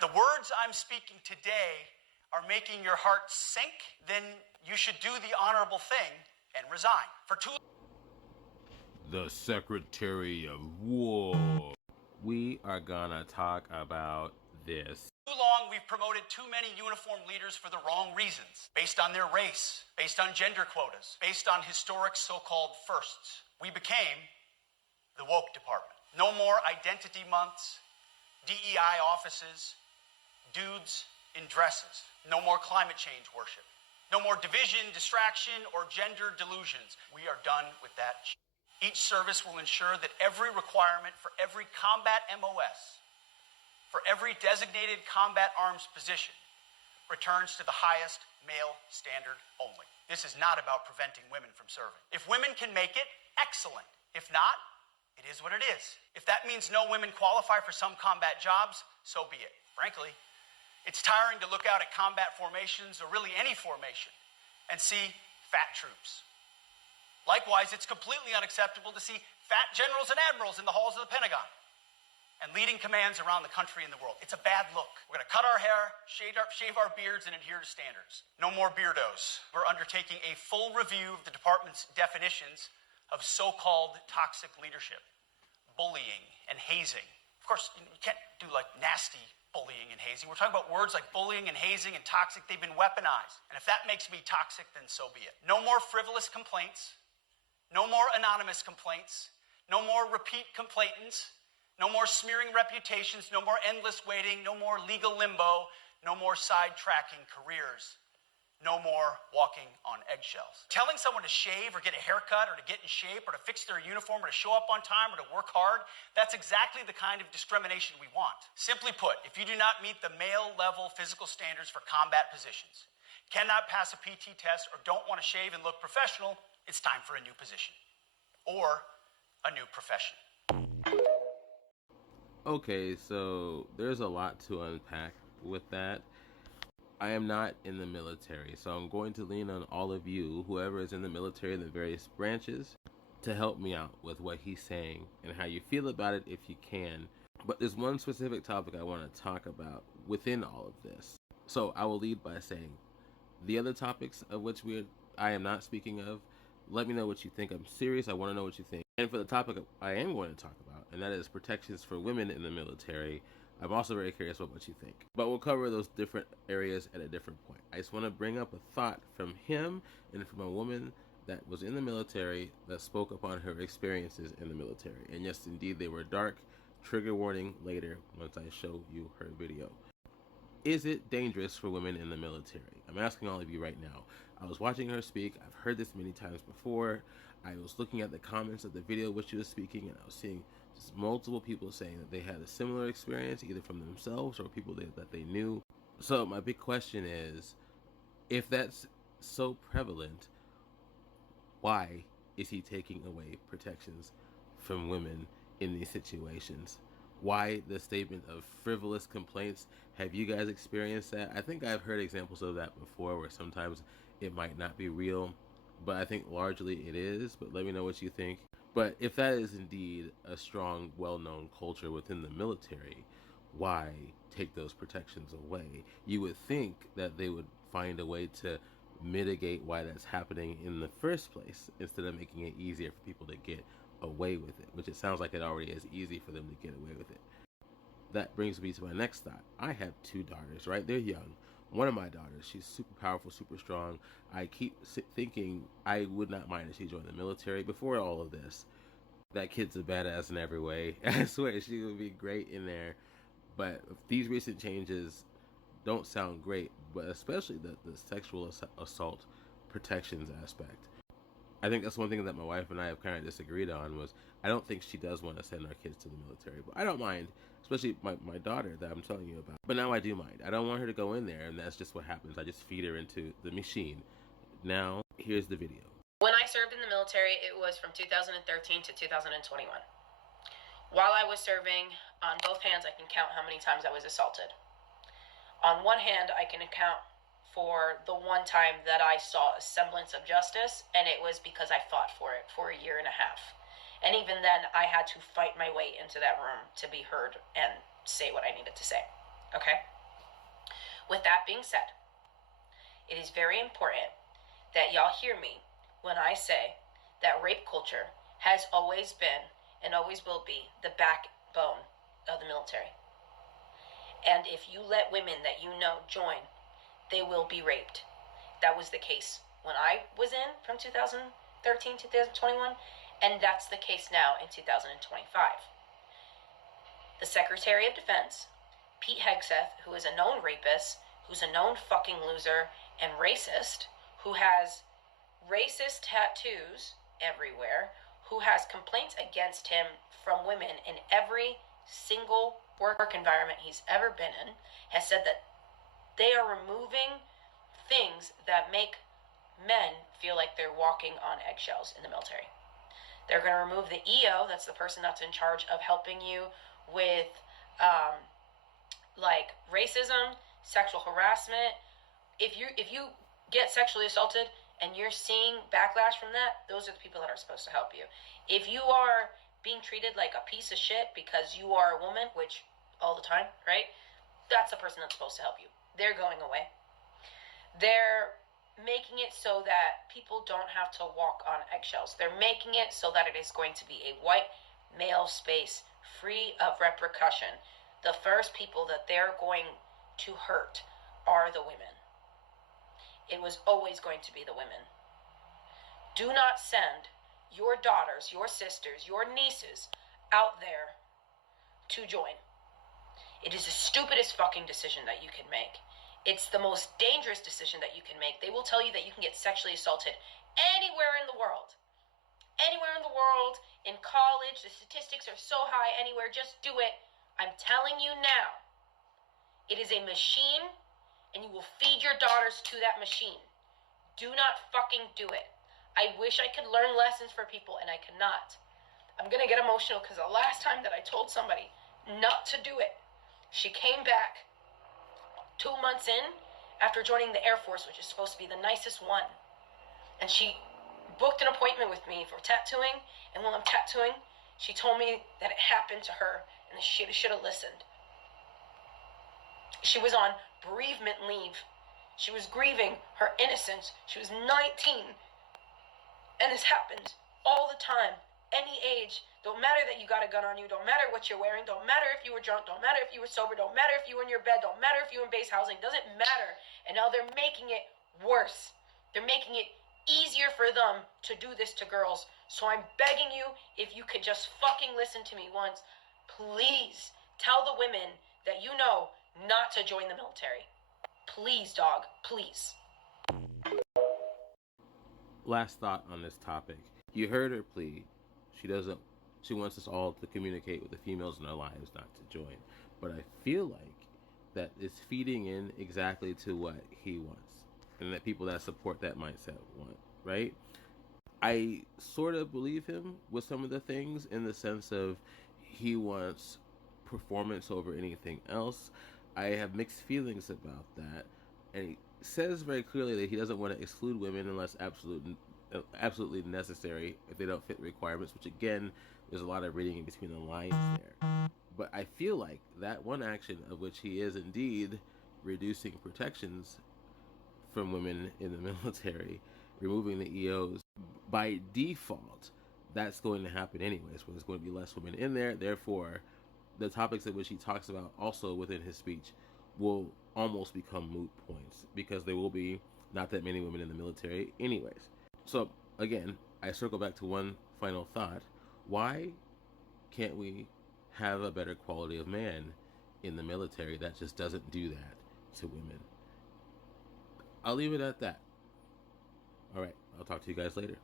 the words I'm speaking today are making your heart sink, then you should do the honorable thing and resign. For too the Secretary of War. We are gonna talk about this. Too long, we've promoted too many uniformed leaders for the wrong reasons, based on their race, based on gender quotas, based on historic so-called firsts. We became the woke department. No more identity months, DEI offices, dudes in dresses. No more climate change worship. No more division, distraction, or gender delusions. We are done with that. Each service will ensure that every requirement for every combat MOS, for every designated combat arms position, returns to the highest male standard only. This is not about preventing women from serving. If women can make it, excellent. If not, it is what it is. If that means no women qualify for some combat jobs, so be it. Frankly, it's tiring to look out at combat formations, or really any formation, and see fat troops. Likewise, it's completely unacceptable to see fat generals and admirals in the halls of the Pentagon and leading commands around the country and the world. It's a bad look. We're going to cut our hair, shave our beards, and adhere to standards. No more beardos. We're undertaking a full review of the department's definitions of so-called toxic leadership, bullying, and hazing. Of course, you can't do like nasty bullying and hazing. We're talking about words like bullying and hazing and toxic. They've been weaponized. And if that makes me toxic, then so be it. No more frivolous complaints. No more anonymous complaints. No more repeat complainants. No more smearing reputations. No more endless waiting. No more legal limbo. No more sidetracking careers. No more walking on eggshells. Telling someone to shave or get a haircut or to get in shape or to fix their uniform or to show up on time or to work hard, that's exactly the kind of discrimination we want. Simply put, if you do not meet the male-level physical standards for combat positions, cannot pass a PT test, or don't want to shave and look professional, it's time for a new position or a new profession. Okay, so there's a lot to unpack with that. I am not in the military, so I'm going to lean on all of you, whoever is in the military in the various branches, to help me out with what he's saying and how you feel about it if you can. But there's one specific topic I want to talk about within all of this. So I will lead by saying the other topics of which I am not speaking of, let me know what you think. I'm serious. I want to know what you think. And for the topic I am going to talk about, and that is protections for women in the military, I'm also very curious about what you think. But we'll cover those different areas at a different point. I just want to bring up a thought from him and from a woman that was in the military that spoke upon her experiences in the military. And yes, indeed, they were dark. Trigger warning later once I show you her video. Is it dangerous for women in the military? I'm asking all of you right now. I was watching her speak. I've heard this many times before. I was looking at the comments of the video which she was speaking, and I was seeing just multiple people saying that they had a similar experience, either from themselves or people that they knew. So my big question is, if that's so prevalent, why is he taking away protections from women in these situations? Why the statement of frivolous complaints? Have you guys experienced that? I think I've heard examples of that before, where sometimes it might not be real, but I think largely it is. But let me know what you think. But if that is indeed a strong, well-known culture within the military, why take those protections away? You would think that they would find a way to mitigate why that's happening in the first place, instead of making it easier for people to get away with it, which it sounds like it already is easy for them to get away with it. That brings me to my next thought. I have two daughters, right? They're young. One of my daughters, she's super powerful, super strong. I keep thinking I would not mind if she joined the military before all of this. That kid's a badass in every way. I swear she would be great in there. But these recent changes don't sound great, but especially the sexual assault protections aspect. I think that's one thing that my wife and I have kind of disagreed on, was I don't think she does want to send our kids to the military, but I don't mind, especially my daughter that I'm telling you about. But now I do mind. I don't want her to go in there, and that's just what happens. I just feed her into the machine. Now, here's the video. When I served in the military, it was from 2013 to 2021. While I was serving, on both hands I can count how many times I was assaulted. On one hand, I can account for the one time that I saw a semblance of justice, and it was because I fought for it for a year and a half. And even then, I had to fight my way into that room to be heard and say what I needed to say. Okay? That being said, it is very important that y'all hear me when I say that rape culture has always been and always will be the backbone of the military. And if you let women that you know join, they will be raped. That was the case when I was in from 2013 to 2021, and that's the case now in 2025. The Secretary of Defense, Pete Hegseth, who is a known rapist, who's a known fucking loser and racist, who has racist tattoos everywhere, who has complaints against him from women in every single work environment he's ever been in, has said that they are removing things that make men feel like they're walking on eggshells in the military. They're going to remove the EO, that's the person that's in charge of helping you with like racism, sexual harassment. If you get sexually assaulted and you're seeing backlash from that, those are the people that are supposed to help you. If you are being treated like a piece of shit because you are a woman, which all the time, right? That's the person that's supposed to help you. They're going away. They're making it so that people don't have to walk on eggshells. They're making it so that it is going to be a white male space free of repercussion. The first people that they're going to hurt are the women. It was always going to be the women. Do not send your daughters, your sisters, your nieces out there to join. It is the stupidest fucking decision that you can make. It's the most dangerous decision that you can make. They will tell you that you can get sexually assaulted anywhere in the world. Anywhere in the world, in college, the statistics are so high anywhere, just do it. I'm telling you now, it is a machine, and you will feed your daughters to that machine. Do not fucking do it. I wish I could learn lessons for people, and I cannot. I'm gonna get emotional because the last time that I told somebody not to do it, she came back 2 months in after joining the Air Force, which is supposed to be the nicest one. And she booked an appointment with me for tattooing, and while I'm tattooing, she told me that it happened to her, and she should have listened. She was on bereavement leave. She was grieving her innocence. She was 19. And this happens all the time, any age. Don't matter that you got a gun on you. Don't matter what you're wearing. Don't matter if you were drunk. Don't matter if you were sober. Don't matter if you were in your bed. Don't matter if you were in base housing. Doesn't matter. And now they're making it worse. They're making it easier for them to do this to girls. So I'm begging you, if you could just fucking listen to me once, please tell the women that you know not to join the military. Please, dog. Please. Last thought on this topic. You heard her plea. She wants us all to communicate with the females in our lives not to join. But I feel like that is feeding in exactly to what he wants. And that people that support that mindset want, right? I sort of believe him with some of the things in the sense of he wants performance over anything else. I have mixed feelings about that. And he says very clearly that he doesn't want to exclude women unless absolutely necessary if they don't fit requirements, which again, there's a lot of reading in between the lines there. But I feel like that one action of which he is indeed reducing protections from women in the military, removing the EOs, by default, that's going to happen anyways, where there's going to be less women in there. Therefore, the topics in which he talks about also within his speech will almost become moot points because there will be not that many women in the military anyways. So again, I circle back to one final thought. Why can't we have a better quality of man in the military that just doesn't do that to women? I'll leave it at that. All right, I'll talk to you guys later.